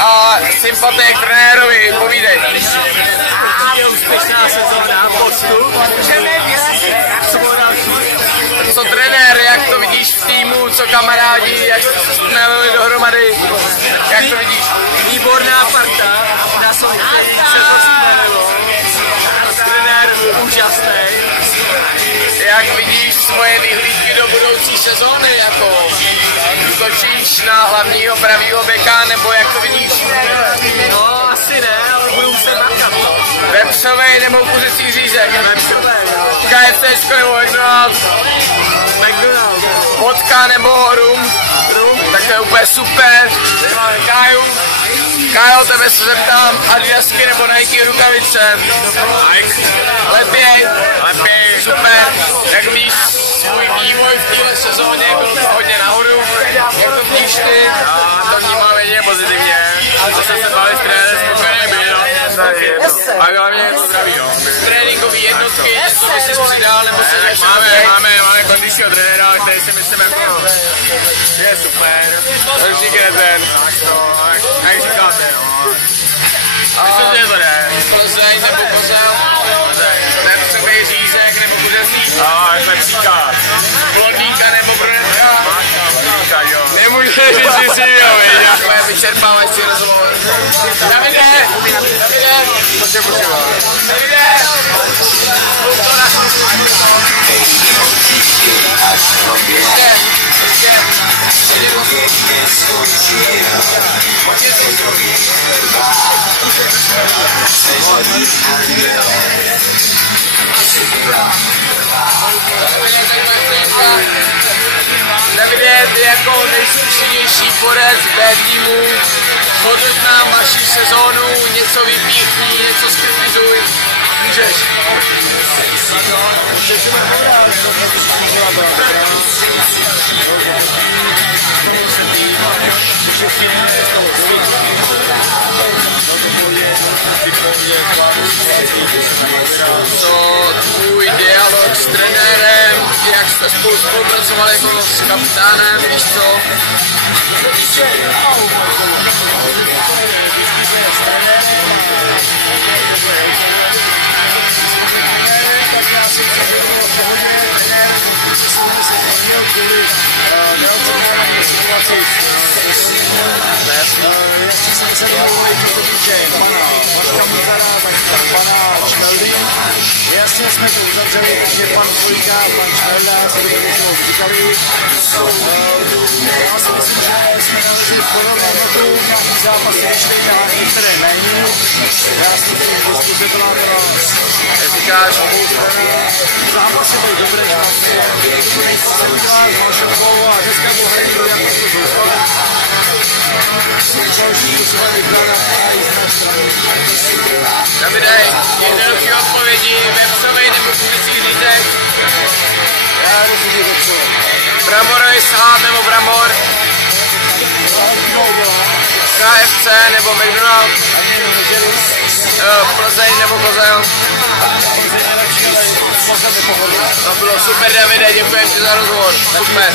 a sympatie k trenérovi, povídej. Je úspěšná sezóna, postup. Co trenér, jak to vidíš v týmu, co kamarádi, jak jsme byli dohromady, jak to vidíš? Výborná parta, na soutěži se to smělo. Trenér úžasný. Jak vidíš svoje vyhlídky do budoucí sezóny, jako útočíš na hlavního pravýho beka, nebo jak to vidíš? No, asi ne, ale budu muset makat. Vepřovej nebo kuřecí řízek? Vepřovej, no. KFCčko nebo McDonald's? McDonald's. Vodka nebo rum? Tak to je úplně super. Tady máme Káju. Kájo, tebe se zeptám, Adidasky nebo Nike rukavice? Nike. Lepěj. Super. Jak víš svůj vývoj v téhle sezóně, bylo to hodně nahoru. Jak to vidíš ty? Já to vnímám jedině pozitivně. Zase se bavili s trenérem, spokojený byl. A hlavně je to zdraví, jo. Tréninkový jednotky, co by si přidal, nebo se jdeš Máme kondičního trenéra, který si myslím jako, je super. Určitě ten. Jak říkáte, no. A Myslím, že to jde. Plzeň nebo Kozel? Vepřovej řízek nebo kuřecí? A jak lepšíka. Blondýnka nebo brunetka? Blondýnka, jo. Nemůžeš říct, že si jo, viď? Takové vyčerpávající rozhovor. Davide! Co tě potřeba? Davide! Davide, ty jako nejzkušenější borec B týmu, hodnoť nám vaši sezónu, něco vypíchni, něco zkritizuj, můžeš. Co tvůj dialog s trenérem, jak jste spolu spolupracovali jako s kapitánem, víš co? Jasně jsme to uzavřeli, takže pan Chvojka a pan Šmelda se do toho říkali. Já si myslím, že jsme nalezli podobnou hodnotu, nějaký zápasy vyšly, některé méně. Já si myslím, že diskuze byla pro Říkáš, zápasy byly dobré, jsem udělal s Malšovkou a dneska byl hraní do jako to zoufala. Davide, jednoduchý odpovědi, vepřovej nebo kuřecí řízek? Já myslím, že vepřovej. Bramorový salát nebo bramor? KFC nebo McDonald's? Plzeň nebo Kozel? To bylo super, Davide, děkujem ti za rozhovor. Super.